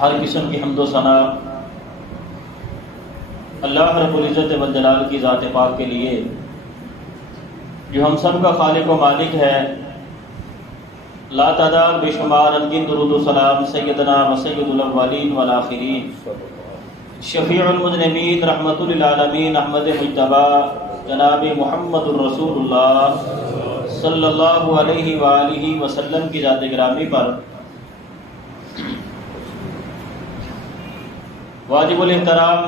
ہر قسم کی حمد و ثنا اللہ رب العزت والجلال کی ذات پاک کے لیے، جو ہم سب کا خالق و مالک ہے۔ لا تعداد بے شمار انگن درود و سلام سیدنا و سید الاولین والآخرین، شفیع المذنبین، رحمت للعالمین، احمد مجتبی، جناب محمد الرسول اللہ صلی اللہ علیہ وآلہ وسلم کی ذات گرامی پر واجب الاحترام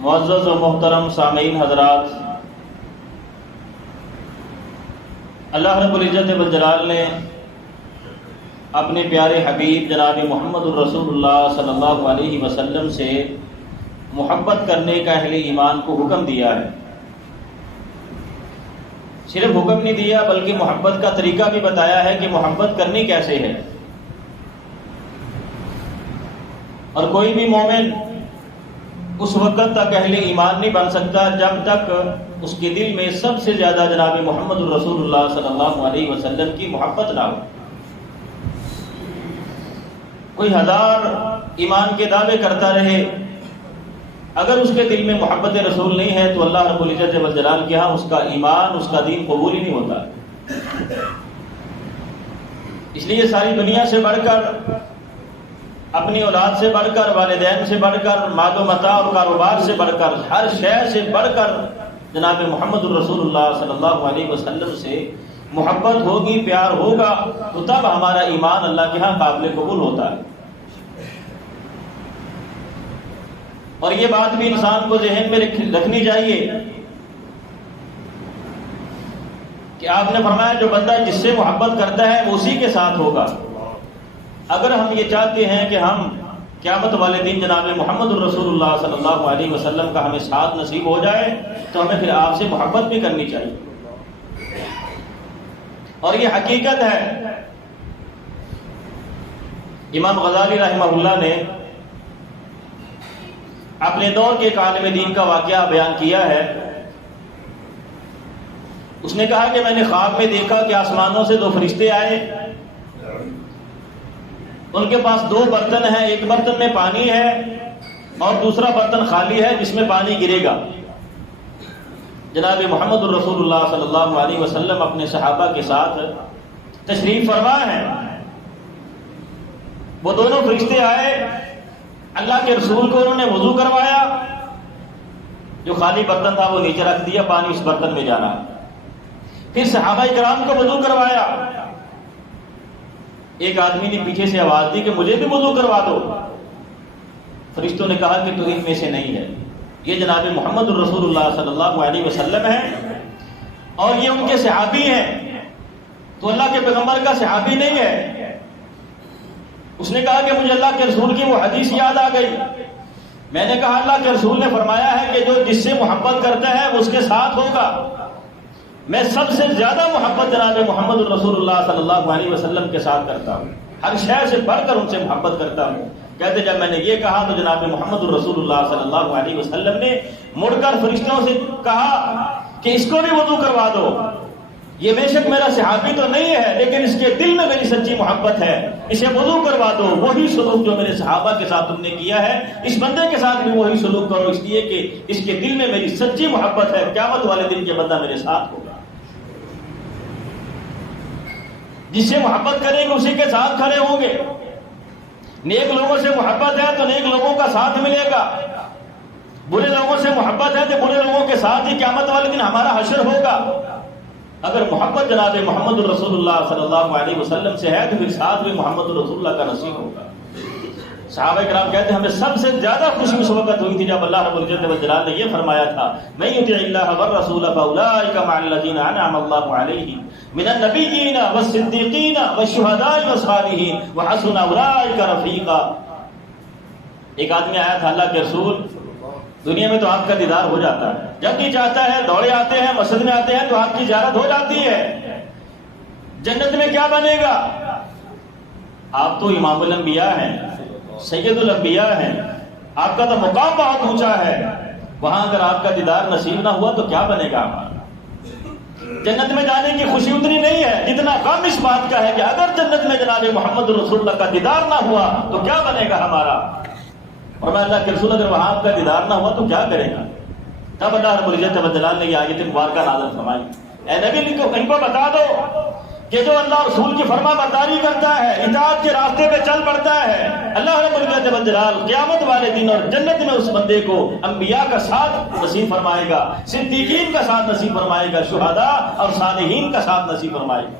معزز و محترم سامعین حضرات، اللہ رب العزت والجلال نے اپنے پیارے حبیب جناب محمد الرسول اللہ صلی اللہ علیہ وسلم سے محبت کرنے کا اہل ایمان کو حکم دیا ہے۔ صرف حکم نہیں دیا بلکہ محبت کا طریقہ بھی بتایا ہے کہ محبت کرنی کیسے ہے۔ اور کوئی بھی مومن اس وقت تک اہل ایمان نہیں بن سکتا جب تک اس کے دل میں سب سے زیادہ جناب محمد الرسول اللہ صلی اللہ علیہ وسلم کی محبت نہ ہو۔ کوئی ہزار ایمان کے دعوے کرتا رہے، اگر اس کے دل میں محبت رسول نہیں ہے تو اللہ رب العزت والجلال کے ہاں اس کا ایمان، اس کا دین قبول ہی نہیں ہوتا۔ اس لیے ساری دنیا سے بڑھ کر، اپنی اولاد سے بڑھ کر، والدین سے بڑھ کر، مال و متاع اور کاروبار سے بڑھ کر، ہر شے سے بڑھ کر جناب محمد الرسول اللہ صلی اللہ علیہ وسلم سے محبت ہوگی، پیار ہوگا تو تب ہمارا ایمان اللہ کے ہاں قابل قبول ہوتا ہے۔ اور یہ بات بھی انسان کو ذہن میں رکھنی چاہیے کہ آپ نے فرمایا جو بندہ جس سے محبت کرتا ہے وہ اسی کے ساتھ ہوگا۔ اگر ہم یہ چاہتے ہیں کہ ہم قیامت والے دن جناب محمد الرسول اللہ صلی اللہ علیہ وسلم کا ہمیں ساتھ نصیب ہو جائے تو ہمیں پھر آپ سے محبت بھی کرنی چاہیے۔ اور یہ حقیقت ہے، امام غزالی رحمہ اللہ نے اپنے دور کے ایک عالم دین کا واقعہ بیان کیا ہے۔ اس نے کہا کہ میں نے خواب میں دیکھا کہ آسمانوں سے دو فرشتے آئے، ان کے پاس دو برتن ہیں، ایک برتن میں پانی ہے اور دوسرا برتن خالی ہے جس میں پانی گرے گا۔ جناب محمد الرسول اللہ صلی اللہ علیہ وسلم اپنے صحابہ کے ساتھ تشریف فرما ہیں۔ وہ دونوں فرشتے آئے، اللہ کے رسول کو انہوں نے وضو کروایا، جو خالی برتن تھا وہ نیچے رکھ دیا، پانی اس برتن میں جانا۔ پھر صحابہ کرام کو وضو کروایا۔ ایک آدمی نے پیچھے سے آواز دی کہ مجھے بھی وضو کروا دو۔ فرشتوں نے کہا کہ تو ان میں سے نہیں ہے، یہ جناب محمد الرسول اللہ صلی اللہ علیہ وسلم ہے اور یہ ان کے صحابی ہیں، تو اللہ کے پیغمبر کا صحابی نہیں ہے۔ اس نے کہا کہ مجھے اللہ کے رسول کی وہ حدیث یاد آ گئی۔ میں نے کہا اللہ کے رسول نے فرمایا ہے کہ جو جس سے محبت کرتا ہے وہ اس کے ساتھ ہوگا۔ میں سب سے زیادہ محبت جناب محمد الرسول اللہ صلی اللہ علیہ وسلم کے ساتھ کرتا ہوں، ہر شے سے بڑھ کر ان سے محبت کرتا ہوں۔ کہتے جب میں نے یہ کہا تو جناب محمد الرسول اللہ صلی اللہ علیہ وسلم نے مڑ کر فرشتوں سے کہا کہ اس کو بھی وضو کروا دو، یہ بے شک میرا صحابی تو نہیں ہے لیکن اس کے دل میں میری سچی محبت ہے، اسے وضو کروا دو۔ وہی سلوک جو میرے صحابہ کے ساتھ تم نے کیا ہے اس بندے کے ساتھ بھی وہی سلوک کرو، اس لیے کہ اس کے دل میں میری سچی محبت ہے، قیامت والے دن یہ بندہ میرے ساتھ ہوگا۔ جس سے محبت کریں گے اسی کے ساتھ کھڑے ہوں گے۔ نیک لوگوں سے محبت ہے تو نیک لوگوں کا ساتھ ملے گا، برے لوگوں سے محبت ہے تو برے لوگوں کے ساتھ ہی قیامت والے دن ہمارا حشر ہوگا۔ اگر محبت جناب محمد الرسول اللہ صلی اللہ علیہ وسلم سے ہے تو پھر ساتھ بھی محمد الرسول اللہ کا نصیب ہوگا۔ صحابہ کرام کہتے ہیں ہمیں سب سے زیادہ خوشی اس وقت ہوئی تھی جب اللہ رب العزت والجلال نے یہ فرمایا تھا من یطع اللہ والرسول فاولئک مع الذین انعم اللہ علیہم من النبیین والصدیقین والشہداء والصالحین وحسن اولئک رفیقا۔ ایک آدمی آیا تھا، اللہ کے رسول دنیا میں تو آپ کا دیدار ہو جاتا ہے، جب بھی چاہتا ہے دوڑے آتے ہیں، مسجد میں آتے ہیں تو آپ کی زیارت ہو جاتی ہے، جنت میں کیا بنے گا؟ آپ تو امام الانبیاء ہیں، سید الانبیاء ہیں، آپ کا تو مقام بہت اونچا ہے، وہاں اگر آپ کا دیدار نصیب نہ ہوا تو کیا بنے گا ہمارا؟ جنت میں جانے کی خوشی اتنی نہیں ہے جتنا غم اس بات کا ہے کہ اگر جنت میں جناب محمد رسول اللہ کا دیدار نہ ہوا تو کیا بنے گا ہمارا؟ اور میں اللہ کے رسول اگر وہاں آپ کا دیدار نہ ہوا تو کیا کرے گا؟ تب اللہ رب العزت والجلال نے یہ آیت مبارکہ نازل فرمائی، اے نبی ان کو بتا دو کہ جو اللہ رسول کی فرما برداری کرتا ہے، اطاعت کے راستے پہ چل پڑتا ہے، اللہ رب العزت والجلال قیامت والے دن اور جنت میں اس بندے کو انبیاء کا ساتھ نصیب فرمائے گا، صدیقین کا ساتھ نصیب فرمائے گا، شہداء اور صالحین کا ساتھ نصیب فرمائے گا۔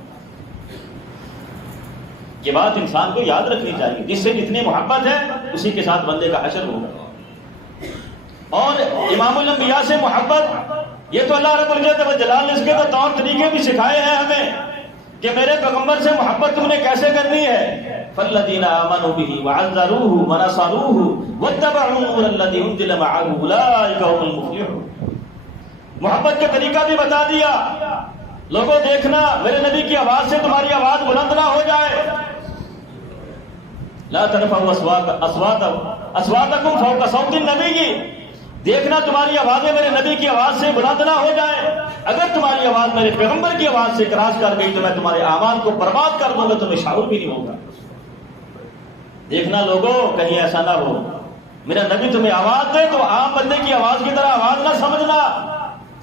یہ بات انسان کو یاد رکھنی چاہیے، جس سے جتنی محبت ہے اسی کے ساتھ بندے کا حشر ہوگا۔ اور امام الانبیاء سے محبت، یہ تو اللہ رب العزت والجلال نے اس کے تو طور طریقے بھی سکھائے ہیں ہمیں کہ میرے پیغمبر سے محبت تم نے کیسے کرنی ہے۔ فالذین آمنوا بہ وعزروہ ونصروہ واتبعوا النور الذی انزل معہ اولئک هم المفلحون۔ محبت کا طریقہ بھی بتا دیا، لوگوں دیکھنا میرے نبی کی آواز سے تمہاری آواز بلند نہ ہو جائے، لا ترفعوا اصواتکم فوق صوت النبی، دیکھنا تمہاری آوازیں میرے نبی کی آواز سے بلند نہ ہو جائے، اگر تمہاری آواز میرے پیغمبر کی آواز سے کراس کر گئی تو میں تمہارے اعمال کو برباد کر دوں گا، تمہیں شعور بھی نہیں ہوگا۔ دیکھنا لوگوں کہیں ایسا نہ ہو میرا نبی تمہیں آواز دے تو عام بندے کی آواز کی طرح آواز نہ سمجھنا،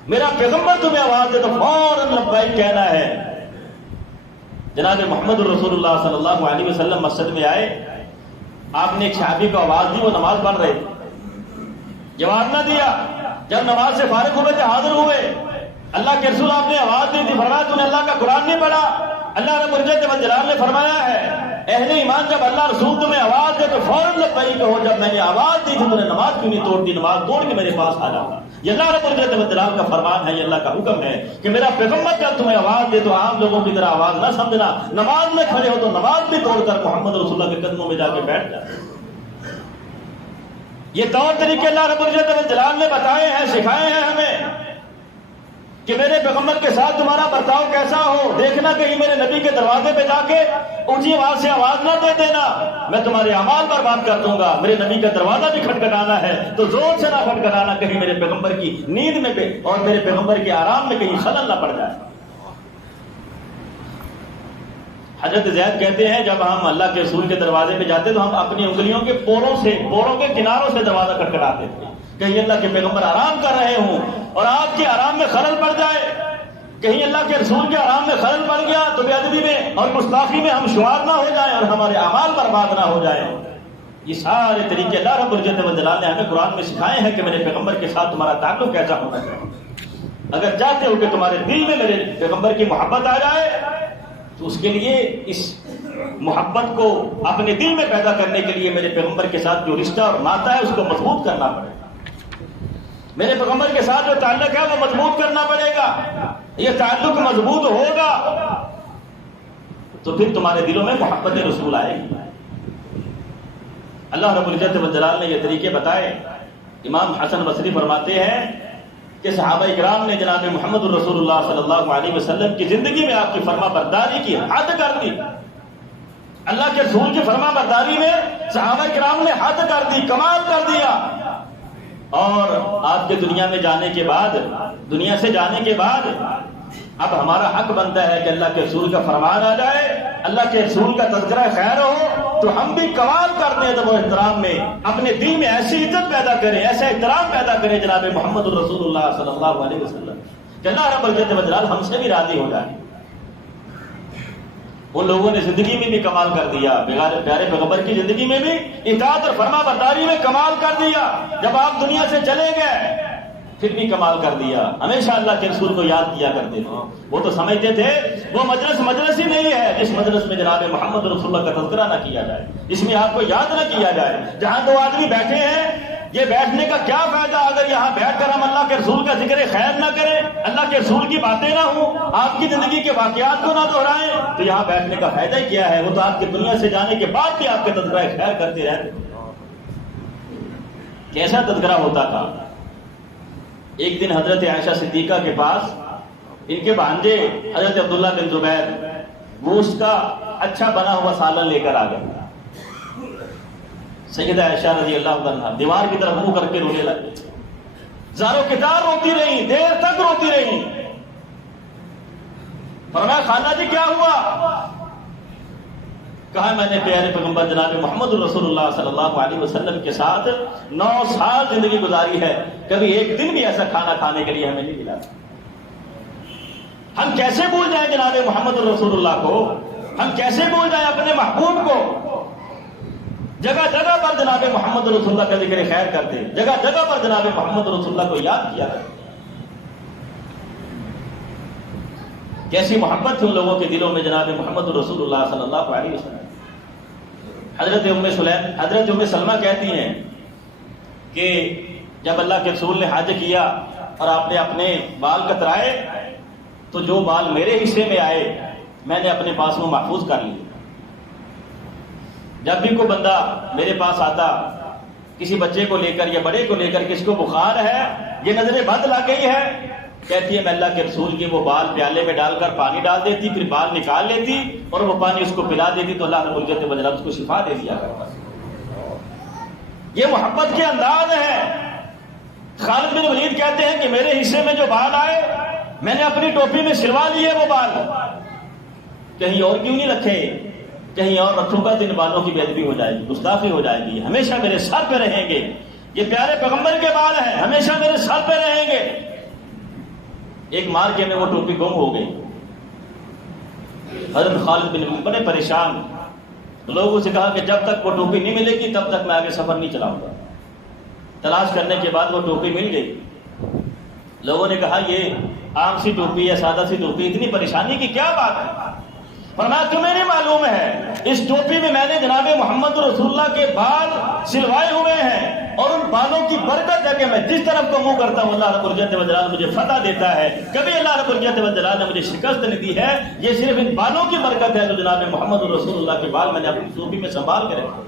میرا پیغمبر تمہیں آواز دے تو فوراً لبیک کہنا ہے۔ جناب محمد رسول اللہ صلی اللہ علیہ وسلم مسجد میں آئے، آپ نے ایک صحابی کو آواز دی، وہ نماز پڑھ رہے تھے، جواب نہ دیا، جب نماز سے فارغ ہوئے تھے حاضر ہوئے، اللہ کے رسول آپ نے آواز دی تھی، فرمایا تو نے اللہ کا قرآن نہیں پڑھا؟ اللہ رب العزت والجلال نے فرمایا ہے اہل ایمان جب اللہ رسول تمہیں آواز دے تو فوراً لبیک کہو، جب میں نے آواز دی تھی تو نے نماز کیوں نہیں توڑ دی؟ نماز توڑ کے میرے پاس آ جاؤ۔ یہ اللہ رب العزت والجلال کا فرمان ہے، یہ اللہ کا حکم ہے کہ میرا پیغمبر جب تمہیں آواز دے تو عام لوگوں کی طرح آواز نہ سمجھنا، نماز میں کھڑے ہو تو نماز بھی توڑ کر محمد رسول اللہ کے قدموں میں جا کے بیٹھ جائے۔ یہ طور طریقے اللہ رب العزت والجلال نے بتائے ہیں، سکھائے ہیں ہمیں کہ میرے پیغمبر کے ساتھ تمہارا برتاؤ کیسا ہو۔ دیکھنا کہیں میرے نبی کے دروازے پہ جا کے اونچی آواز سے آواز نہ دے دینا، میں تمہارے اعمال برباد کر دوں گا۔ میرے نبی کا دروازہ بھی کھٹکھٹانا ہے تو زور سے نہ کھٹکھٹانا، کہیں میرے پیغمبر کی نیند میں اور میرے پیغمبر کے آرام میں کہیں خلل نہ پڑ جائے۔ حضرت زید کہتے ہیں جب ہم اللہ کے رسول کے دروازے پہ جاتے تو ہم اپنی انگلیوں کے پوروں کے کناروں سے دروازہ کھٹکھٹاتے تھے، کہیں اللہ کے پیغمبر آرام کر رہے ہوں اور آپ کے آرام میں خلل پڑ جائے، کہیں اللہ کے رسول کے آرام میں خلل پڑ گیا تو بے ادبی میں اور گستاخی میں ہم شمار نہ ہو جائیں اور ہمارے اعمال برباد نہ ہو جائیں۔ یہ سارے طریقے اللہ رب العزت والجلال نے ہمیں قرآن میں سکھائے ہیں کہ میرے پیغمبر کے ساتھ تمہارا تعلق کیسا ہونا چاہیے۔ اگر چاہتے ہو کہ تمہارے دل میں میرے پیغمبر کی محبت آ جائے تو اس کے لیے اس محبت کو اپنے دل میں پیدا کرنے کے لیے میرے پیغمبر کے ساتھ جو رشتہ اور ناطہ ہے اس کو مضبوط کرنا پڑے گا، میرے پیغمبر کے ساتھ جو تعلق ہے وہ مضبوط کرنا پڑے گا۔ یہ تعلق مضبوط ہوگا تو پھر تمہارے دلوں میں محبت رسول آئے گی۔ اللہ رب العزت والجلال نے یہ طریقے بتائے۔ امام حسن بصری فرماتے ہیں کہ صحابہ اکرام نے جناب محمد الرسول اللہ صلی اللہ علیہ وسلم کی زندگی میں آپ کی فرما برداری کی حد کر دی۔ اللہ کے رسول کی فرما برداری میں صحابہ اکرام نے حد کر دی، کمال کر دیا۔ اور آپ کے دنیا میں جانے کے بعد، دنیا سے جانے کے بعد اب ہمارا حق بنتا ہے کہ اللہ کے رسول کا فرمان آ جائے، اللہ کے رسول کا تذکرہ خیر ہو تو ہم بھی کمال کر دیں ادب و احترام میں، اپنے دل میں ایسی عزت پیدا کریں، ایسا احترام پیدا کریں جناب محمد الرسول اللہ صلی اللہ علیہ وسلم کہ اللہ رب العزت والجلال ہم سے بھی راضی ہو جائے۔ ان لوگوں نے زندگی میں بھی کمال کر دیا، پیارے پیغمبر کی زندگی میں بھی اطاعت اور فرما برداری میں کمال کر دیا۔ جب آپ دنیا سے چلے گئے پھر بھی کمال کر دیا، ہمیشہ اللہ کے رسول کو یاد کیا کرتے تھے۔ وہ تو سمجھتے تھے وہ مجلس ہی نہیں ہے جس مجلس میں جناب محمد رسول اللہ کا تذکرہ نہ کیا جائے، جس میں آپ کو یاد نہ کیا جائے۔ جہاں دو آدمی بیٹھے ہیں، یہ بیٹھنے کا کیا فائدہ اگر یہاں بیٹھ کر ہم اللہ کے رسول کا ذکر خیر نہ کریں، اللہ کے رسول کی باتیں نہ ہوں، آپ کی زندگی کے واقعات کو نہ دہرائیں، تو یہاں بیٹھنے کا فائدہ ہی کیا ہے؟ وہ تو آپ کی دنیا سے جانے کے بعد بھی آپ کے تذکرہ خیر کرتے رہتے۔ کیسا تذکرہ ہوتا تھا؟ ایک دن حضرت عائشہ صدیقہ کے پاس ان کے بھانجے حضرت عبداللہ بن زبیر گوشت کا اچھا بنا ہوا سالن لے کر آ گئے۔ سیدہ عائشہ رضی اللہ عنہا دیوار کی طرف منہ کر کے رونے لگے، زاروں کتار روتی رہی، دیر تک روتی رہی۔ فرمایا خالہ جی کیا ہوا؟ کہا میں نے پیارے پیغمبر جناب محمد رسول اللہ صلی اللہ علیہ وسلم کے ساتھ 9 سال زندگی گزاری ہے، کبھی ایک دن بھی ایسا کھانا کھانے کے لیے ہمیں نہیں ملا۔ ہم کیسے بھول جائیں جناب محمد رسول اللہ کو؟ ہم کیسے بھول جائیں اپنے محبوب کو؟ جگہ جگہ پر جناب محمد رسول اللہ کا ذکر خیر کرتے، جگہ جگہ پر جناب محمد رسول اللہ کو یاد کیا کرتے۔ کیسی محبت تھی ان لوگوں کے دلوں میں جناب محمد رسول اللہ صلی اللہ علیہ وسلم۔ حضرت ام سلمہ کہتی ہیں کہ جب اللہ کے رسول نے حج کیا اور آپ نے اپنے بال کترائے تو جو بال میرے حصے میں آئے میں نے اپنے پاس میں محفوظ کر لیے۔ جب بھی کوئی بندہ میرے پاس آتا کسی بچے کو لے کر یا بڑے کو لے کر کس کو بخار ہے، یہ نظر بد لگ گئی ہے، کہتی ہے میں اللہ کے رسول کے وہ بال پیالے میں ڈال کر پانی ڈال دیتی، پھر بال نکال لیتی اور وہ پانی اس کو پلا دیتی تو اللہ رب العزت وجل اس کو شفا دے دیا کرتا۔ یہ محبت کے انداز ہے۔ خالد بن ولید کہتے ہیں کہ میرے حصے میں جو بال آئے میں نے اپنی ٹوپی میں سلوا لیے وہ بال، کہیں اور کیوں نہیں رکھے، کہیں اور رکھوں گا تو ان بالوں کی بے ادبی ہو جائے گی، گستاخی ہو جائے گی، ہمیشہ میرے سر پہ رہیں گے، یہ پیارے پیغمبر کے بال ہیں، ہمیشہ میرے سر پہ رہیں گے۔ ایک مارکے میں وہ ٹوپی گم ہو گئی، حضرت خالد بن ولید بڑے پریشان، لوگوں سے کہا کہ جب تک وہ ٹوپی نہیں ملے گی تب تک میں آگے سفر نہیں چلاؤں گا۔ تلاش کرنے کے بعد وہ ٹوپی مل گئی۔ لوگوں نے کہا یہ عام سی ٹوپی ہے، سادہ سی ٹوپی، اتنی پریشانی کی کیا بات ہے؟ فرمایا تمہیں نہیں معلوم ہے اس ٹوپی میں نے جناب محمد رسول اللہ کے بال سلوائے ہوئے ہیں اور ان بالوں کی برکت ہے کہ میں جس طرف کو منہ کرتا ہوں اللہ رب العزت والجلال مجھے فتح دیتا ہے، کبھی اللہ رب العزت والجلال نے مجھے شکست نہیں دی ہے، یہ صرف ان بالوں کی برکت ہے جو جناب محمد رسول اللہ کے بال میں نے اپنی ٹوپی میں سنبھال کے رکھے۔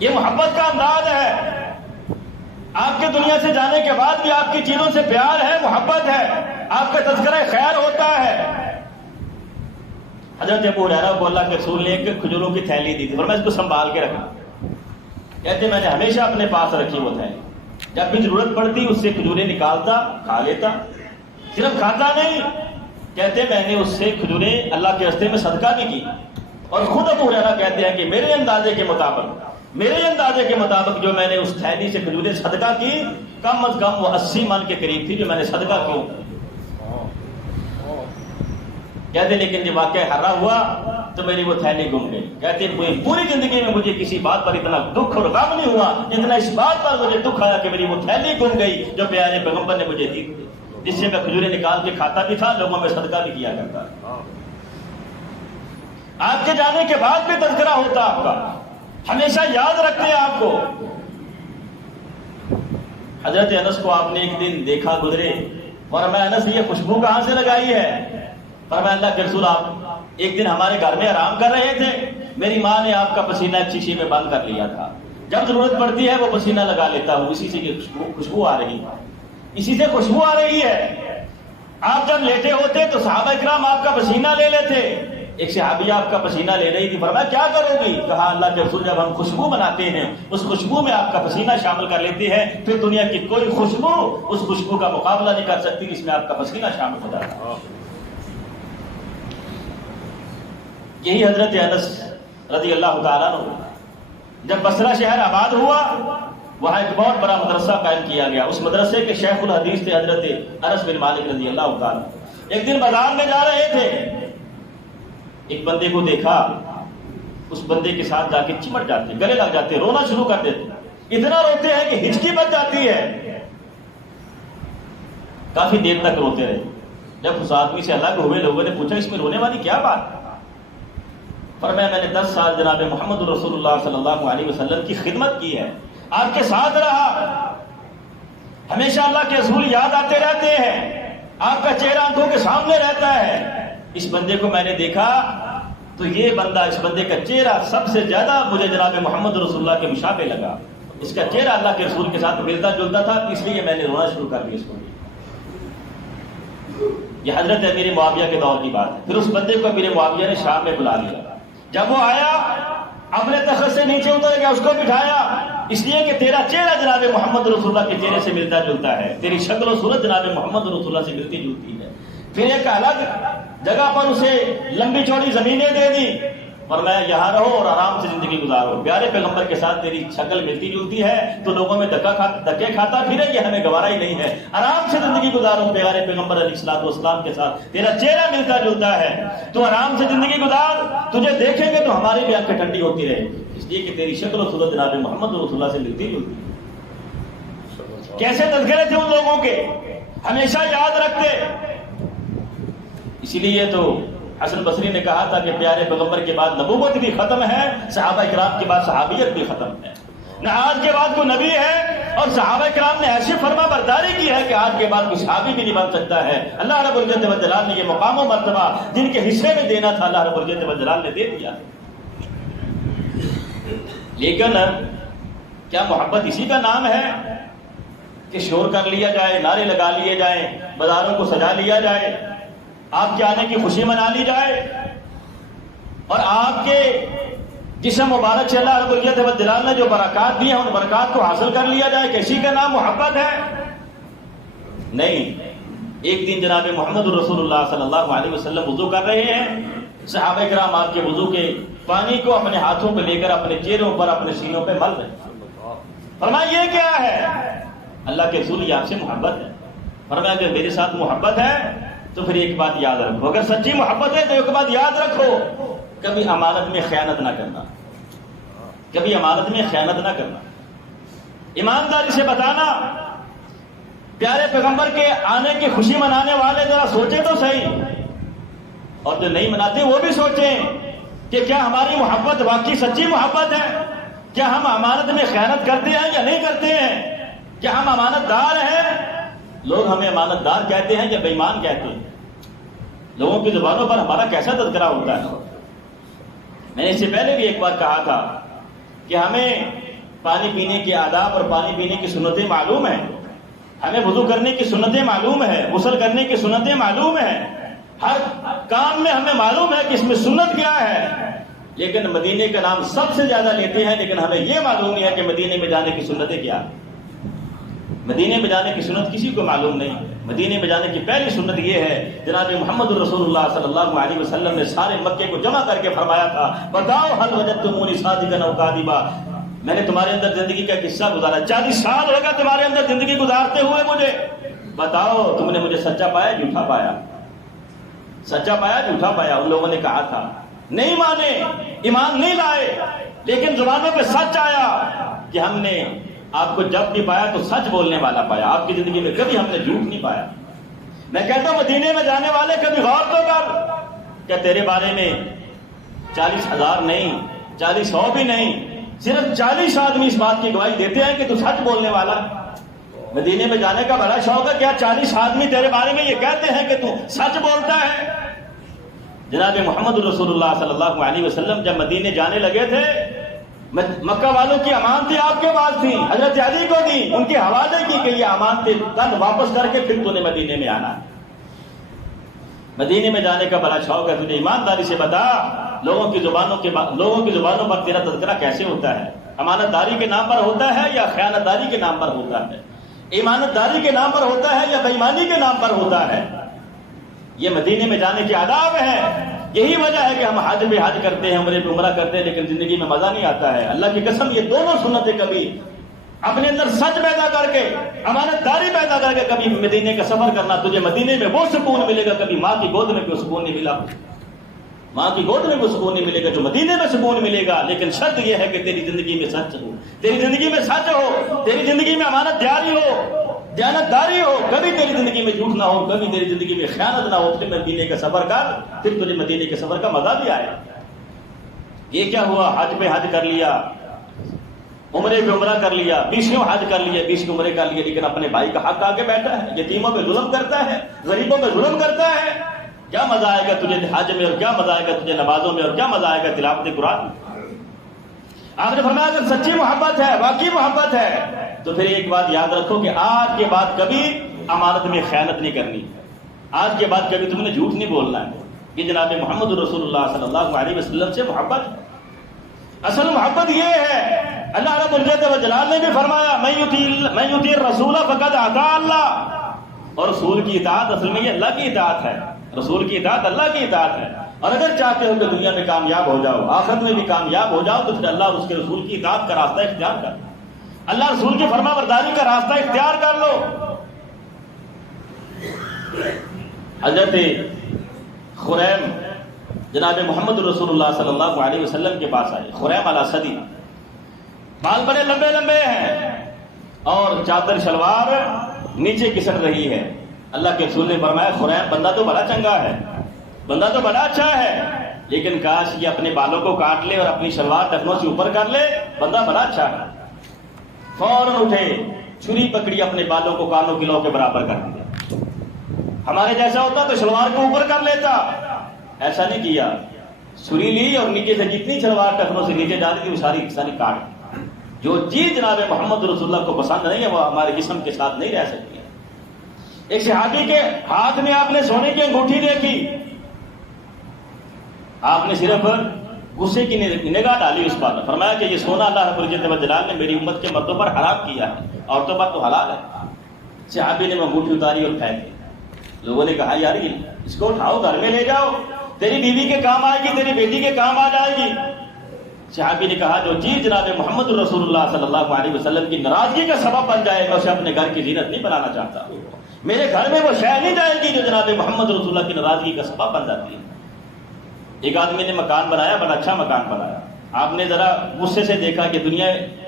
یہ محبت کا انداز ہے۔ آپ کے دنیا سے جانے کے بعد بھی آپ کی چیزوں سے پیار ہے، محبت ہے، آپ کا تذکرہ خیر ہوتا ہے۔ حضرت ابو ہریرہ کو اللہ کے رسول نے ایک کھجوروں کی تھیلی دی تھی، فرمایا اس کو سنبھال کے رکھنا۔ کہتے میں نے ہمیشہ اپنے پاس رکھی وہ تھیلی، جب بھی ضرورت پڑتی اس سے کھجوریں نکالتا کھا لیتا، صرف کھاتا نہیں، کہتے میں نے اس سے کھجوریں اللہ کے راستے میں صدقہ بھی کی۔ اور خود ابو ہریرہ کہتے ہیں کہ میرے اندازے کے مطابق جو میں نے اس تھیلی سے کھجوریں صدقہ کی کم از کم وہ 80 من کے قریب تھی جو میں نے صدقہ کیوں۔ کہتے لیکن جب واقعہ ہرا ہوا تو میری وہ تھیلی گم گئی۔ کہتے پوری زندگی میں مجھے کسی بات پر اتنا دکھ اور غم نہیں ہوا جتنا اس بات پر مجھے دکھ آیا کہ میری وہ تھیلی گم گئی جو پیارے پیغمبر نے مجھے دی تھی، جس سے میں کھجوریں نکال کے کھاتا بھی تھا، لوگوں میں صدقہ بھی کیا کرتا تھا۔ آپ کے جانے کے بعد بھی تذکرہ ہوتا آپ کا، ہمیشہ یاد رکھتے ہیں آپ کو۔ حضرت انس کو آپ نے ایک دن دیکھا گزرے، اور میں انس یہ خوشبو کہاں سے لگائی ہے؟ فرمایا اللہ کے رسول آپ ایک دن ہمارے گھر میں آرام کر رہے تھے، میری ماں نے آپ کا پسینہ ایک شیشے میں بند کر لیا تھا، جب ضرورت پڑتی ہے وہ پسینہ لگا لیتا ہوں، اسی سے خوشبو آ رہی ہے، اسی سے خوشبو آ رہی ہے۔ آپ جب لیٹے ہوتے تو صحابہ اکرام آپ کا پسینہ لے لیتے، ایک صحابیہ آپ کا پسینہ لے رہی تھی، فرمایا کیا کرو گی؟ کہا اللہ کے رسول جب ہم خوشبو بناتے ہیں اس خوشبو میں آپ کا پسینہ شامل کر لیتے ہیں، پھر دنیا کی کوئی خوشبو اس خوشبو کا مقابلہ نہیں کر سکتی جس میں آپ کا پسینہ شامل ہو جاتا ہے۔ یہی حضرت انس رضی اللہ تعالیٰ عنہ جب بصرہ شہر آباد ہوا وہاں ایک بہت بڑا مدرسہ قائم کیا گیا، اس مدرسے کے شیخ الحدیث تھے حضرت انس بن مالک رضی اللہ تعالیٰ۔ ایک دن بازار میں جا رہے تھے، ایک بندے کو دیکھا، اس بندے کے ساتھ جا کے چمٹ جاتے، گلے لگ جاتے، رونا شروع کر دیتے۔ اتنا روتے ہیں کہ ہچکی بچ جاتی ہے. کافی دیر تک روتے رہے. جب اس آدمی سے الگ ہوئے لوگوں نے پوچھا اس میں رونے والی کیا بات؟ فرمایا میں نے 10 سال جناب محمد رسول اللہ صلی اللہ علیہ وسلم کی خدمت کی ہے، آپ کے ساتھ رہا، ہمیشہ اللہ کے رسول یاد آتے رہتے ہیں، آپ کا چہرہ آنکھوں کے سامنے رہتا ہے. اس بندے کو میں نے دیکھا تو یہ بندہ، اس بندے کا چہرہ سب سے زیادہ مجھے جناب محمد رسول اللہ کے مشابہ لگا. اس کا چہرہ اللہ کے رسول کے ساتھ ملتا جلتا تھا، اس لیے میں نے رونا شروع کر دیا اس کو. یہ حضرت امیر معاویہ کے دور کی بات ہے. پھر اس بندے کو امیر معاویہ نے شام میں بلا لیا. جب وہ آیا اپنے تخت سے نیچے اتر گیا، اس کو بٹھایا، اس لیے کہ تیرا چہرہ جناب محمد رسول اللہ کے چہرے سے ملتا جلتا ہے، تیری شکل و صورت جناب محمد رسول اللہ سے ملتی جلتی ہے. پھر ایک الگ جگہ پر اسے لمبی چوڑی زمینیں دے دی، فرمایا یہاں رہو اور آرام سے زندگی گزارو، پیارے پیغمبر کے ساتھ تیری شکل ملتی جلتی ہے تو لوگوں میں دھکے کھاتا پھرے، یہ ہمیں گوارا ہی نہیں ہے، آرام سے زندگی گزارو پیارے پیغمبر علیہ الصلوۃ والسلام کے ساتھ، تیرا چہرہ ملتا جلتا ہے، تو آرام سے زندگی گزار، تجھے دیکھیں گے تو ہماری بھی آنکھیں ٹھنڈی ہوتی رہے، اس لیے کہ تیری شکل و صورت جناب محمد رسول اللہ سے ملتی جلتی ہے. کیسے تذکرے تھے ان لوگوں کے، ہمیشہ یاد رکھتے. اسی لیے تو حسن بصری نے کہا تھا کہ پیارے پیغمبر کے بعد نبوت بھی ختم ہے، صحابہ کرام کے بعد صحابیت بھی ختم ہے. نہ آج کے بعد کوئی نبی ہے، اور صحابہ کرام نے ایسی فرما برداری کی ہے کہ آج کے بعد کوئی صحابی بھی نہیں بن سکتا ہے. اللہ رب العزت والجلال نے یہ مقام و مرتبہ جن کے حصے میں دینا تھا، اللہ رب العزت والجلال نے دے دیا. لیکن کیا محبت اسی کا نام ہے کہ شور کر لیا جائے، نعرے لگا لیے جائیں، بازاروں کو سجا لیا جائے، آپ کے آنے کی خوشی منا لی جائے، اور آپ کے جسم مبارک سے اللہ رب العزت والجلال نے جو برکات دی ہیں ان برکات کو حاصل کر لیا جائے، کسی کا نام محبت ہے؟ نہیں. ایک دن جناب محمد رسول اللہ صلی اللہ علیہ وسلم وضو کر رہے ہیں، صحابہ کرام آپ کے وضو کے پانی کو اپنے ہاتھوں پہ لے کر اپنے چہروں پر اپنے سینوں پہ مل رہے ہیں. فرمایا یہ کیا ہے؟ اللہ کے رسول یہ آپ سے محبت ہے. فرمایا اگر میرے ساتھ محبت ہے تو پھر ایک بات یاد رکھو، اگر سچی محبت ہے تو ایک بات یاد رکھو، کبھی امانت میں خیانت نہ کرنا، کبھی امانت میں خیانت نہ کرنا، ایمانداری سے بتانا. پیارے پیغمبر کے آنے کی خوشی منانے والے ذرا سوچیں تو صحیح، اور جو نہیں مناتے وہ بھی سوچیں کہ کیا ہماری محبت واقعی سچی محبت ہے؟ کیا ہم امانت میں خیانت کرتے ہیں یا نہیں کرتے ہیں؟ کیا ہم امانت دار ہیں؟ لوگ ہمیں امانت دار کہتے ہیں یا بے ایمان کہتے ہیں؟ لوگوں کی زبانوں پر ہمارا کیسا تذکرہ ہوتا ہے؟ میں نے اس سے پہلے بھی ایک بار کہا تھا کہ ہمیں پانی پینے کے آداب اور پانی پینے کی سنتیں معلوم ہیں، ہمیں وضو کرنے کی سنتیں معلوم ہیں، غسل کرنے کی سنتیں معلوم ہیں، ہر کام میں ہمیں معلوم ہے کہ اس میں سنت کیا ہے. لیکن مدینے کا نام سب سے زیادہ لیتے ہیں، لیکن ہمیں یہ معلوم نہیں ہے کہ مدینے میں جانے کی سنتیں کیا ہیں. مدینے میں جانے کی سنت کسی کو معلوم نہیں. مدینے میں جانے کی پہلی سنت یہ ہے، جناب محمد رسول اللہ صلی اللہ علیہ وسلم نے سارے مکے کو جمع کر کے فرمایا تھا، بتاؤ حل وجدتمونی صادقا او کاذبا، میں نے تمہارے اندر زندگی کا قصہ گزارا، 40 سال ہو گیا تمہارے اندر زندگی گزارتے ہوئے، مجھے بتاؤ تم نے مجھے سچا پایا جھوٹا پایا؟ سچا پایا جھوٹا پایا؟ ان لوگوں نے کہا تھا، نہیں مانے، ایمان نہیں لائے، لیکن زبانوں پہ سچ آیا کہ ہم نے آپ کو جب بھی پایا تو سچ بولنے والا پایا، آپ کی زندگی میں کبھی ہم نے جھوٹ نہیں پایا. میں کہتا ہوں مدینے میں جانے والے کبھی غور تو کر، کہ تیرے بارے میں 40,000 نہیں، 40,100 بھی نہیں، صرف 40 آدمی اس بات کی گواہی دیتے ہیں کہ تو سچ بولنے والا. مدینے میں جانے کا بڑا شوق ہے، کیا 40 آدمی تیرے بارے میں یہ کہتے ہیں کہ تو سچ بولتا ہے؟ جناب محمد رسول اللہ صلی اللہ علیہ وسلم جب مدینے جانے لگے تھے، مکہ والوں کی امانتیں آپ کے پاس تھیں، حضرت علی کو دی، ان کے حوالے کی کہ یہ امانتیں کل واپس کر کے پھر تو نے مدینے میں آنا. مدینے میں جانے کا بڑا شوق ہے، تجھے ایمانداری سے بتا لوگوں کی زبانوں پر تیرا تذکرہ کیسے ہوتا ہے؟ امانت داری کے نام پر ہوتا ہے یا خیانت داری کے نام پر ہوتا ہے؟ ایمانت داری کے نام پر ہوتا ہے یا بے ایمانی کے نام پر ہوتا ہے؟ یہ مدینے میں جانے کے آداب ہیں. یہی وجہ ہے کہ ہم حج پہ حج کرتے ہیں، عمرے پہ عمرہ کرتے ہیں، لیکن زندگی میں مزہ نہیں آتا ہے. اللہ کی قسم یہ دونوں سنتیں کبھی اپنے اندر سچ پیدا کر کے، امانت داری پیدا کر کے کبھی مدینے کا سفر کرنا، تجھے مدینے میں وہ سکون ملے گا کبھی ماں کی گود میں کوئی سکون نہیں ملا. ماں کی گود میں وہ سکون نہیں ملے گا جو مدینے میں سکون ملے گا، لیکن شرط یہ ہے کہ تیری زندگی میں سچ ہو، تیری زندگی میں سچ ہو، تیری زندگی میں امانت جاری ہو، دیانتداری ہو، کبھی تیری زندگی میں جھوٹ نہ ہو، کبھی تیری زندگی میں خیانت نہ ہو، پھر مدینے کا سفر کر، پھر تجھے مدینے کے سفر کا مزہ بھی آئے۔ یہ کیا ہوا؟ حج پہ حج کر لیا، عمرے پہ عمرہ کر لیا، 20 حج کر لیا، 20 عمرے کر لیا، لیکن اپنے بھائی کا حق آگے بیٹھا ہے، یتیموں پہ ظلم کرتا ہے، غریبوں پہ ظلم کرتا ہے۔ کیا مزہ آئے گا تجھے حج میں، اور کیا مزہ آئے گا تجھے نمازوں میں، اور کیا مزہ آئے گا تلاوت قرآن میں؟ آپ نے فرمایا اگر سچی محبت ہے، واقعی محبت ہے، تو پھر ایک بات یاد رکھو کہ آج کے بعد کبھی امانت میں خیانت نہیں کرنی، آج کے بعد کبھی تم نے جھوٹ نہیں بولنا ہے۔ یہ جناب محمد رسول اللہ صلی اللہ علیہ وسلم سے محبت، اصل محبت یہ ہے۔ اللہ رب العزت و جلال نے بھی فرمایا من یطیع الرسول فقد اطاع اللہ، اور رسول کی اطاعت اصل میں یہ اللہ کی اطاعت ہے، رسول کی اطاعت اللہ کی اطاعت ہے۔ اور اگر چاہتے ہو کہ دنیا میں کامیاب ہو جاؤ، آخرت میں بھی کامیاب ہو جاؤ، تو پھر اللہ اور اس کے رسول کی اطاعت کا راستہ اختیار کر، اللہ رسول کی فرما برداری کا راستہ اختیار کر لو۔ حضرت خریم جناب محمد رسول اللہ صلی اللہ علیہ وسلم کے پاس آئے، خریم الاسدی، بال بڑے لمبے لمبے ہیں اور چادر شلوار نیچے کسر رہی ہے۔ اللہ کے رسول نے فرمایا خریم بندہ تو بڑا چنگا ہے، بندہ تو بڑا اچھا ہے، لیکن کاش یہ اپنے بالوں کو کاٹ لے اور اپنی شلوار ٹخنوں سے اوپر کر لے، بندہ بڑا اچھا ہے۔ فوراً اٹھے، چھری پکڑی، اپنے بالوں کو کانوں کی لو کے برابر کر دیا۔ ہمارے جیسا ہوتا تو شلوار کو اوپر کر لیتا، ایسا نہیں کیا، چھری لی اور نیچے سے جتنی شلوار ٹخنوں سے نیچے ڈالی تھی وہ ساری کاٹ دی۔ جو چیز جناب محمد رسول اللہ کو پسند نہیں ہے وہ ہمارے جسم کے ساتھ نہیں رہ سکتی ہے۔ ایک صحابی کے ہاتھ میں آپ نے سونے کی انگوٹھی دیکھی، آپ نے صرف غصے کی نگاہ ڈالی اس پر، فرمایا کہ یہ سونا اللہ رب العزت و جلال نے میری امت کے مردوں پر حرام کیا ہے، عورتوں پر تو حلال ہے۔ صحابی نے انگوٹھی اتاری اور پھینک دی۔ لوگوں نے کہا یار اس کو اٹھاؤ، گھر میں لے جاؤ، تیری بیوی کے کام آئے گی، تیری بیٹی کے کام آ جائے گی۔ صحابی نے کہا جو چیز جناب محمد رسول اللہ صلی اللہ علیہ وسلم کی ناراضگی کا سبب بن جائے میں اسے اپنے گھر کی زینت نہیں بنانا چاہتا، میرے گھر میں وہ شے نہیں جائے گی جو جناب محمد رسول اللہ کی ناراضگی کا سبب بن جاتی ہے۔ ایک آدمی نے مکان بنایا، بڑا اچھا مکان بنایا، آپ نے ذرا غصے سے دیکھا کہ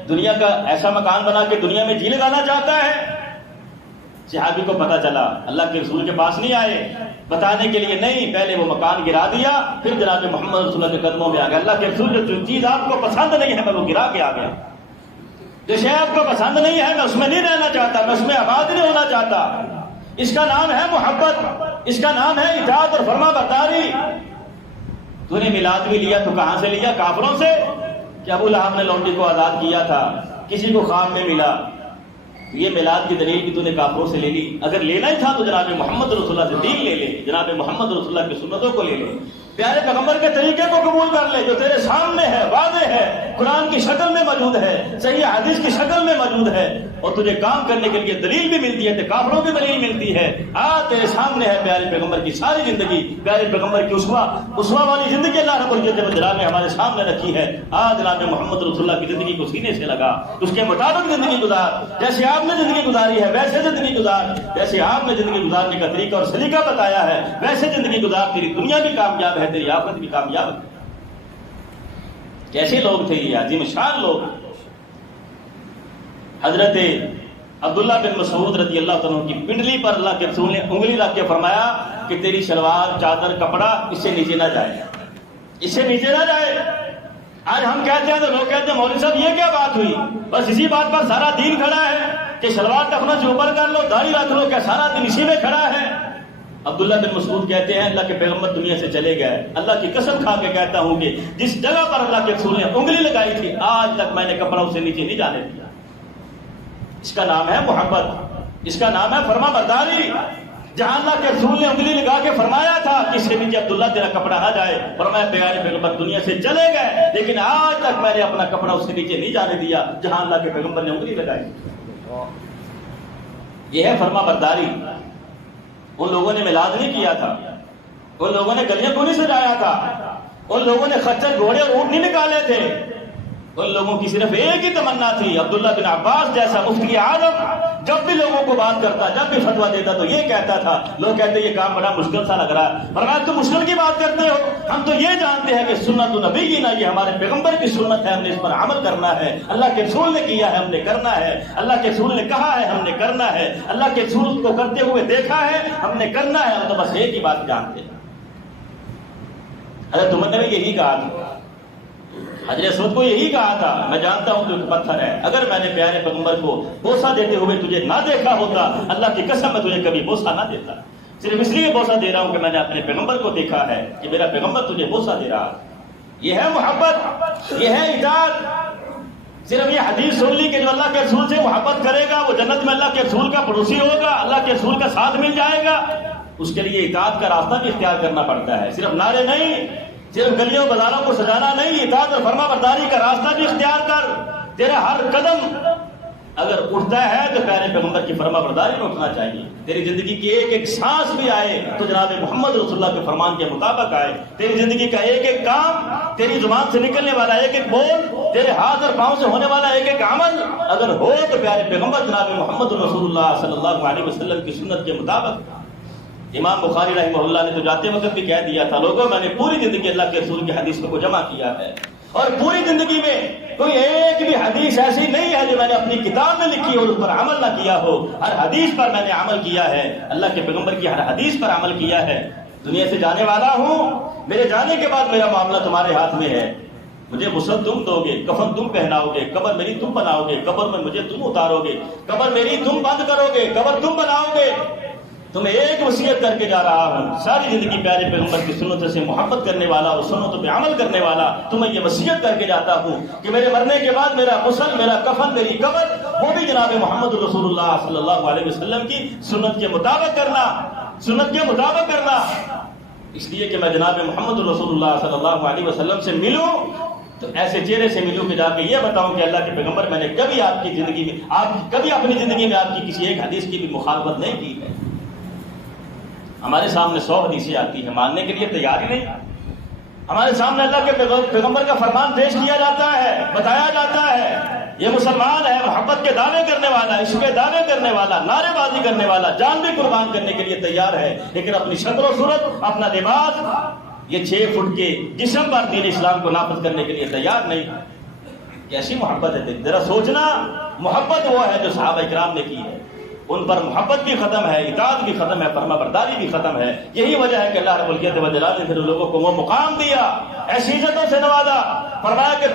دنیا کا ایسا مکان بنا کے دنیا میں جی لگانا چاہتا ہے۔ صحابی کو پتا چلا، اللہ کے رسول کے پاس نہیں آئے بتانے کے لیے، نہیں، پہلے وہ مکان گرا دیا، پھر جناب محمد رسول اللہ کے قدموں میں آ گیا۔ اللہ کے رسول جو چیز آپ کو پسند نہیں ہے میں وہ گرا کے آ گیا، جو شے آپ کو پسند نہیں ہے میں اس میں نہیں رہنا چاہتا، میں اس میں آباد نہیں ہونا چاہتا۔ اس کا نام ہے محبت، اس کا نام ہے اطاعت اور فرما برداری۔ تو نے میلاد بھی لیا تو کہاں سے لیا؟ کافروں سے۔ کہ ابو لہب نے لونڈی کو آزاد کیا تھا، کسی کو خواب میں ملا، یہ میلاد کی دلیل بھی تو نے کافروں سے لے لی۔ اگر لینا ہی تھا تو جناب محمد رسول اللہ سے دین لے لے، جناب محمد رسول اللہ کی سنتوں کو لے لے، پیارے پیغمبر کے طریقے کو قبول کر لے جو تیرے سامنے ہے، واضح ہے، قرآن کی شکل میں موجود ہے، صحیح حدیث کی شکل میں موجود ہے، اور تجھے کام کرنے کے لیے دلیل بھی ملتی ہے، تو کافروں کی دلیل ملتی ہے۔ آج تیرے سامنے ہے پیارے پیغمبر کی ساری زندگی، پیارے پیغمبر کی اسوہ والی زندگی اللہ رب العزت و جلال نے ہمارے سامنے رکھی ہے۔ آج جناب محمد رسول اللہ کی زندگی کو سینے سے لگا، اس کے مطابق زندگی گزار، جیسے آپ نے زندگی گزاری ہے ویسے زندگی گزار، جیسے آپ نے زندگی گزارنے کا طریقہ اور سلیقہ بتایا ہے ویسے زندگی گزار، تیری دنیا بھی کامیاب ہے، تیری آخرت بھی کامیاب ہے۔ کیسے لوگ تھے یہ عظیم شان لوگ؟ حضرت عبداللہ بن مسعود رضی اللہ عنہ کی پنڈلی پر اللہ کے رسول نے انگلی رکھ کے فرمایا کہ تیری شلوار، چادر، کپڑا اس سے نیچے نہ جائے، اس سے نیچے نہ جائے۔ آج ہم کہتے ہیں تو لوگ کہتے ہیں مولوی صاحب یہ کیا بات ہوئی؟ بس اسی بات پر سارا دین کھڑا ہے کہ شلوار ٹخنوں سے اوپر کر لو، داڑھی رکھ لو، کیا سارا دن اسی میں کھڑا ہے؟ عبداللہ بن مسعود کہتے ہیں اللہ کے پیغمبر دنیا سے چلے گئے، اللہ کی قسم کھا کے کہتا ہوں کہ جس جگہ پر اللہ کے رسول نے انگلی لگائی تھی آج تک میں نے کپڑا اسے نیچے نہیں جانے دیا۔ اس کا نام ہے محبت، اس کا نام ہے فرما برداری۔ جہاں اللہ کے رسول نے انگلی لگا کے فرمایا تھا کہ اس کے نیچے عبداللہ تیرا کپڑا نہ جائے، فرمایا پیارے پیغمبر دنیا سے چلے گئے لیکن آج تک میں نے اپنا کپڑا اس کے نیچے نہیں جانے دیا جہاں اللہ کے پیغمبر نے انگلی لگائی۔ یہ ہے فرما برداری۔ ان لوگوں نے میلاد نہیں کیا تھا، ان لوگوں نے گلیاں کو نہیں سجایا تھا، ان لوگوں نے خچر، گھوڑے اور اونٹ نہیں نکالے تھے، ان لوگوں کی صرف ایک ہی تمنا تھی، عبداللہ بن عباس جیسا مفتی اعظم جب بھی لوگوں کو بات کرتا، جب بھی فتویٰ دیتا تو یہ کہتا تھا، لوگ کہتے یہ کام بڑا مشکل سا لگ رہا ہے، فرمایا تم مشکل کی بات کرتے ہو، ہم تو یہ جانتے ہیں کہ سنت نبینا، یہ ہمارے پیغمبر کی سنت ہے، ہم نے اس پر عمل کرنا ہے، اللہ کے رسول نے کیا ہے ہم نے کرنا ہے، اللہ کے رسول نے کہا ہے ہم نے کرنا ہے، اللہ کے رسول کو کرتے ہوئے دیکھا ہے ہم نے کرنا ہے، ہم تو بس ایک ہی بات جانتے ہیں۔ حضرت عمر نے یہی کہا تھا، حضرت اسود کو یہی کہا تھا، میں جانتا ہوں تو ایک پتھر ہے، اگر میں نے پیارے پیغمبر کو بوسہ دیتے ہوئے تجھے نہ دیکھا ہوتا، اللہ کی قسم میں تجھے کبھی بوسہ نہ دیتا، صرف اس لیے بوسہ دے رہا ہوں کہ میں نے اپنے پیغمبر کو دیکھا ہے کہ میرا پیغمبر تجھے بوسہ دے رہا ہے۔ یہ ہے محبت، یہ ہے اطاعت۔ صرف یہ حدیث سن لی کہ جو اللہ کے رسول سے محبت کرے گا وہ جنت میں اللہ کے رسول کا پڑوسی ہوگا، اللہ کے رسول کا ساتھ مل جائے گا، اس کے لیے اطاعت کا راستہ بھی اختیار کرنا پڑتا ہے، صرف نعرے نہیں، صرف گلیوں بازاروں کو سجانا نہیں، اطاعت اور فرما برداری کا راستہ بھی اختیار کر۔ تیرا ہر قدم اگر اٹھتا ہے تو پیارے پیغمبر کی فرما برداری میں اٹھنا چاہیے، تیری زندگی کی ایک ایک سانس بھی آئے تو جناب محمد رسول اللہ کے فرمان کے مطابق آئے، تیری زندگی کا ایک ایک کام، تیری زبان سے نکلنے والا ایک ایک بول، تیرے ہاتھ اور پاؤں سے ہونے والا ایک ایک عمل اگر ہو تو پیارے پیغمبر جناب محمد رسول اللہ صلی اللہ علیہ وسلم کی سنت کے مطابق۔ امام بخاری رحمہ اللہ نے تو جاتے وقت بھی کہہ دیا تھا، لوگوں میں نے پوری زندگی اللہ کے رسول کی حدیثوں کو جمع کیا ہے، اور پوری زندگی میں کوئی ایک بھی حدیث ایسی نہیں ہے جو میں نے اپنی کتاب میں لکھی اور اس پر عمل نہ کیا ہو، ہر حدیث پر میں نے عمل کیا ہے، اللہ کے پیغمبر کی ہر حدیث پر عمل کیا ہے۔ دنیا سے جانے والا ہوں، میرے جانے کے بعد میرا معاملہ تمہارے ہاتھ میں ہے، مجھے غسل تم دو گے، کفن تم پہناؤ گے، قبر میری تم بناؤ گے، قبر میں مجھے تم اتارو گے، قبر میری تم بند کرو گے، قبر تم بناؤ گے۔ تمہیں ایک وصیت کر کے جا رہا ہوں، ساری زندگی پیارے پیغمبر کی سنتوں سے محبت کرنے والا اور سنتوں پہ عمل کرنے والا، تمہیں یہ وصیت کر کے جاتا ہوں کہ میرے مرنے کے بعد میرا غسل، میرا کفن، میری قبر وہ بھی جناب محمد رسول اللہ صلی اللہ علیہ وسلم کی سنت کے مطابق کرنا، سنت کے مطابق کرنا، اس لیے کہ میں جناب محمد رسول اللہ صلی اللہ علیہ وسلم سے ملوں تو ایسے چہرے سے ملوں کہ جا کے یہ بتاؤں کہ اللہ کے پیغمبر میں نے کبھی آپ کی زندگی میں، کبھی اپنی زندگی میں آپ کی کسی ایک حدیث کی بھی مخالفت نہیں کی ہے۔ ہمارے سامنے 100 حدیثیں آتی ہیں، ماننے کے لیے تیار ہی نہیں، ہمارے سامنے اللہ کے پیغمبر کا فرمان پیش کیا جاتا ہے، بتایا جاتا ہے، یہ مسلمان ہے، محبت کے دعوے کرنے والا، عشق کے دعوے کرنے والا، نعرے بازی کرنے والا، جان بھی قربان کرنے کے لیے تیار ہے، لیکن اپنی شکل و صورت، اپنا لباس، یہ 6 فٹ کے جسم پر دین اسلام کو نافذ کرنے کے لیے تیار نہیں۔ کیسی محبت ہے؟ ذرا سوچنا، محبت وہ ہے جو صحابہ کرام نے کی ہے، ان پر محبت بھی ختم ہے، اطاعت بھی ختم ہے، فرما برداری بھی ختم ہے۔ یہی وجہ ہے کہ اللہ رب العزت و جلالہ نے پھر لوگوں کو وہ مقام دیا، ایسی عزتوں سے نوازا، فرمایا کہ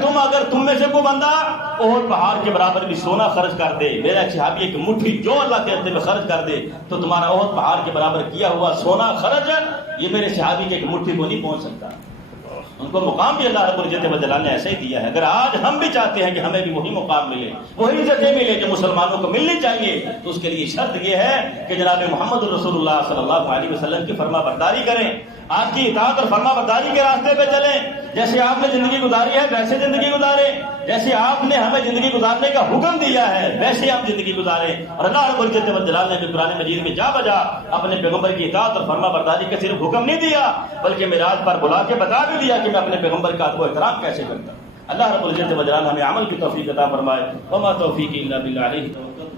تم میں سے کوئی بندہ احد پہاڑ کے برابر بھی سونا خرچ کر دے، میرا ایک صحابی ایک مٹھی جو اللہ کے راستے میں خرچ کر دے تو تمہارا احد پہاڑ کے برابر کیا ہوا سونا خرچ یہ میرے صحابی کے ایک مٹھی کو نہیں پہنچ سکتا۔ ان کو مقام بھی اللہ رب العزت و جلالہ نے ایسے ہی دیا ہے۔ اگر آج ہم بھی چاہتے ہیں کہ ہمیں بھی وہی مقام ملے، وہی عزتیں ملے جو مسلمانوں کو ملنی چاہیے، تو اس کے لیے شرط یہ ہے کہ جناب محمد رسول اللہ صلی اللہ علیہ وسلم کی فرما برداری کریں، آپ کی اطاعت اور فرما برداری کے راستے پہ چلیں، جیسے آپ نے زندگی گزاری ہے ویسے زندگی گزاریں، جیسے آپ نے ہمیں زندگی گزارنے کا حکم دیا ہے ویسے آپ زندگی گزاریں۔ اور اللہ رب العزت و جلالہ نے قرآن مجید میں جا بجا اپنے پیغمبر کی اطاعت اور فرما برداری کا صرف حکم نہیں دیا بلکہ معراج پر بلا کے بتا بھی دیا کہ میں اپنے پیغمبر کا ادب و احترام کیسے کرتا ہوں۔ اللہ رب العزت و جلالہ ہمیں عمل کی توفیق عطا فرمائے۔ وما توفیقی الا باللہ علیہ توکلت